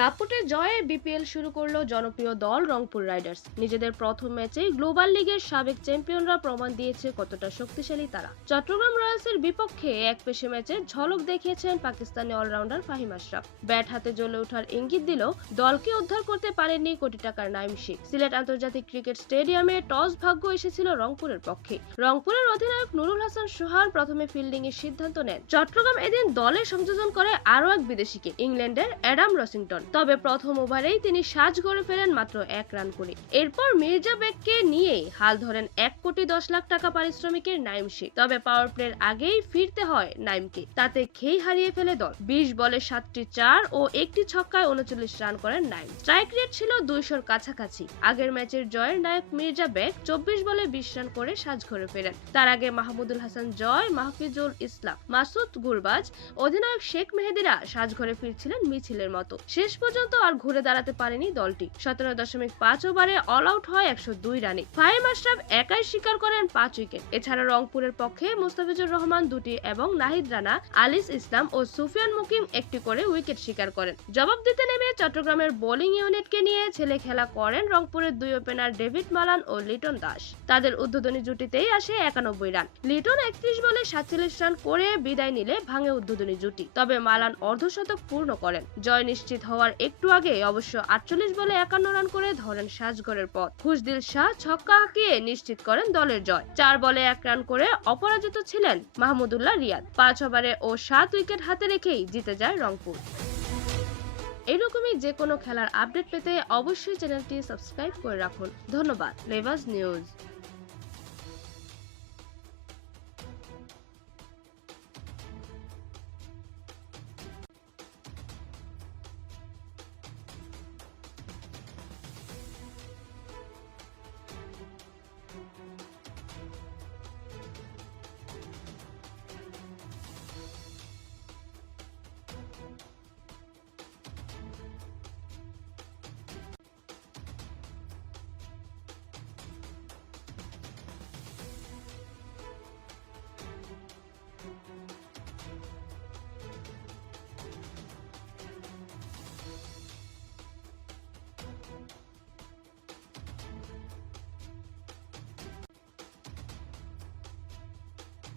দাপুটে জয়ে বিপিএল শুরু করল জনপ্রিয় দল রংপুর রাইডার্স। নিজেদের প্রথম ম্যাচেই গ্লোবাল লিগের সাবেক চ্যাম্পিয়নরা প্রমাণ দিয়েছে কতটা শক্তিশালী তারা। চট্টগ্রাম রয়্যালসের বিপক্ষে এক পেশে ম্যাচে ঝলক দেখিয়েছেন পাকিস্তানি অলরাউন্ডার ফাহিম আশরাফ। ব্যাট হাতে জ্বলে ওঠার ইঙ্গিত দিল দলকে উদ্ধার করতে পারেননি কোটি টাকার নাইম শেখ। সিলেট আন্তর্জাতিক ক্রিকেট স্টেডিয়ামে টস ভাগ্য এসেছিল রংপুরের পক্ষে। রংপুরের অধিনায়ক নুরুল হাসান সোহান প্রথমে ফিল্ডিং এর সিদ্ধান্ত নেন। চট্টগ্রাম এদিন দলে সংযোজন করে আরও এক বিদেশিকে, ইংল্যান্ডের অ্যাডাম রসিংটন। তবে প্রথম ওভারেই তিনি সাজ গড়ে ফেলেন মাত্র এক রান করে। এরপর মির্জা বেগকে নিয়েই হাল ধরেন এক কোটি দশ লাখ টাকা পারিশ্রমিকের নাইম শেখ। তবে পাওয়ার প্লের আগেই ফিরতে হয় নাইমকে। তাতে খেই হারিয়ে ফেলে দল। বিশ বলে সাতটি চার ও একটি ছক্কায় উনচল্লিশ রান করেন নাইম। স্ট্রাইক রেট ছিল দুইশোর কাছাকাছি। আগের ম্যাচের জয়ের নায়ক মির্জা বেগ চব্বিশ বলে বিশ রান করে সাজ ঘরে ফেরেন। তার আগে মাহমুদুল হাসান জয়, মাহফিজুল ইসলাম, মাসুদ গুরবাজ, অধিনায়ক শেখ মেহেদিরা সাজঘরে ফিরছিলেন মিছিলের মতো। শেষ পর্যন্ত আর ঘুরে দাঁড়াতে পারেনি দলটি। সতেরো দশমিক পাঁচ ওভারে অল আউট হয় একশো দুই রানে। ফাহিম আশরাফ একাই শিকার করেন পাঁচ উইকেট। এছাড়া রংপুরের পক্ষে মুস্তাফিজুর রহমান দুটি এবং নাহিদ রানা, আলিস ইসলাম ও সুফিয়ান মুকিম একটি করে উইকেট শিকার করেন। জবাব দিতে নেমে চট্টগ্রামের বোলিং ইউনিটকে নিয়ে ছেলে খেলা করেন রংপুরের দুই ওপেনার ডেভিড মালান ও লিটন দাস। তাদের উদ্বোধনী জুটিতেই আসে একানব্বই রান। লিটন একত্রিশ বলে সাতচল্লিশ রান করে বিদায় নিলে ভাঙে উদ্বোধনী জুটি। তবে মালান অর্ধশতক পূর্ণ করেন। জয় নিশ্চিত হওয়ার একটু আগে অবশ্য আটচল্লিশ বলে একান্ন রান করে ধরেন সাজগড়ের পথ। খুশদিল শাহ ছক্কা হাঁকিয়ে নিশ্চিত করেন দলের জয়। চার বলে এক রান করে অপরাজিত ছিলেন মাহমুদুল্লাহ রিয়াদ। পাঁচ ওভারে ও সাত উইকেট হাতে রেখেই জিতে যায় রংপুর। এরকমই যে কোনো খেলার আপডেট পেতে অবশ্যই চ্যানেলটি সাবস্ক্রাইব করে রাখুন। ধন্যবাদ। লেভাস নিউজ।